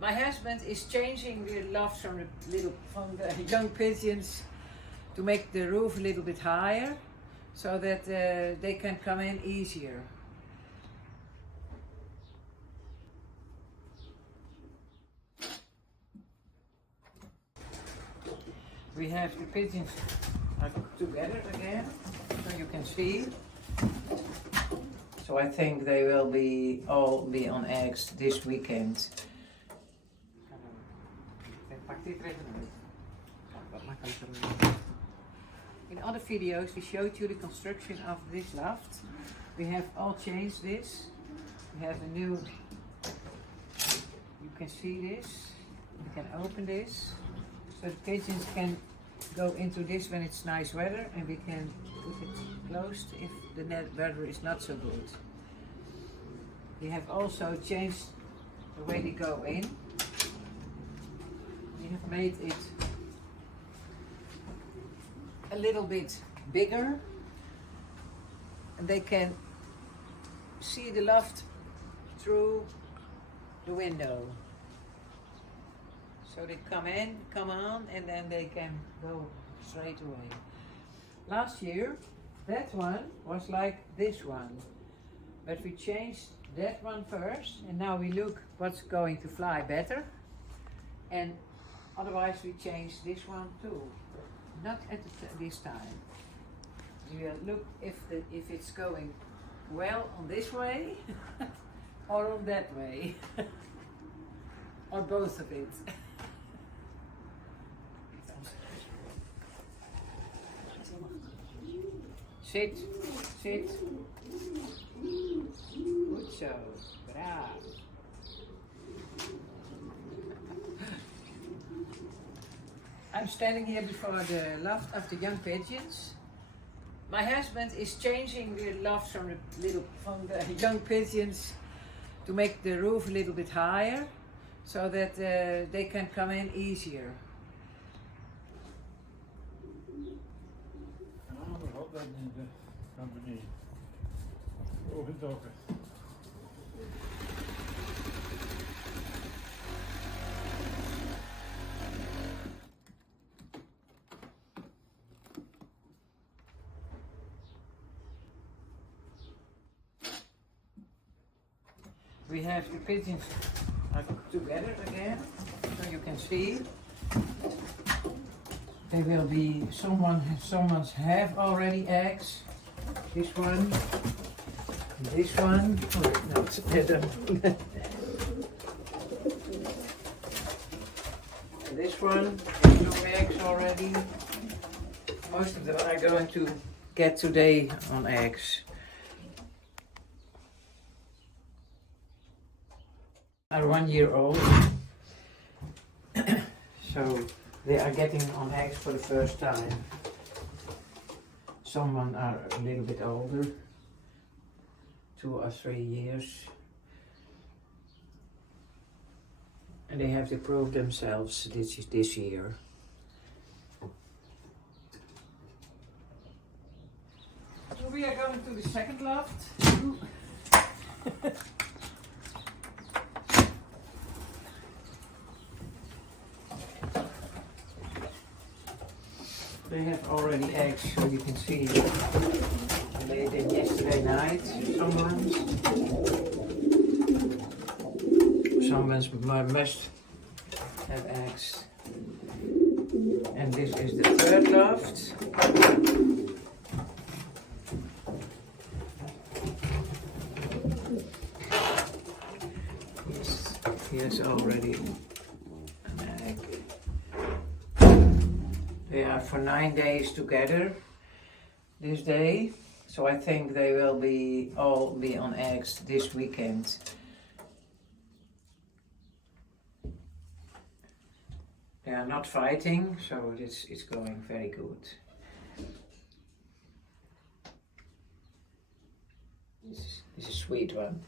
My husband is changing the lofts from the young pigeons to make the roof a little bit higher, so that they can come in easier. We have the pigeons together again, so you can see. So I think they will all be on eggs this weekend. In other videos we showed you the construction of this loft. We have all changed this. We have a new, you can see this, you can open this, so the pigeons can go into this when it's nice weather, and we can put it closed if the weather is not so good. We have also changed the way they go in. We have made it a little bit bigger, and they can see the loft through the window. So they come on, and then they can go straight away. Last year, that one was like this one, but we changed that one first, and now we look what's going to fly better, and otherwise we changed this one too. Not at this time. We will look if it's going well on this way or on that way, or both of it. Sit, sit. Good so, bravo. I'm standing here before the loft of the young pigeons. My husband is changing the lofts from the young pigeons to make the roof a little bit higher, so that they can come in easier. We have the pigeons together again, so you can see. They will be, someone's have already eggs. This one, this one. Oh, no, it's this one, no eggs already. Most of them are going to get today on eggs. Are 1 year old, so they are getting on eggs for the first time. Some are a little bit older, 2 or 3 years, and they have to prove themselves this year. So we are going to the second loft. They have already eggs, so you can see they laid in yesterday night. Some ones must have eggs. And this is the third loft. Yes, here's already an egg. They are for 9 days together this day, so I think they will all be on eggs this weekend. They are not fighting, so it's going very good. This is a sweet one.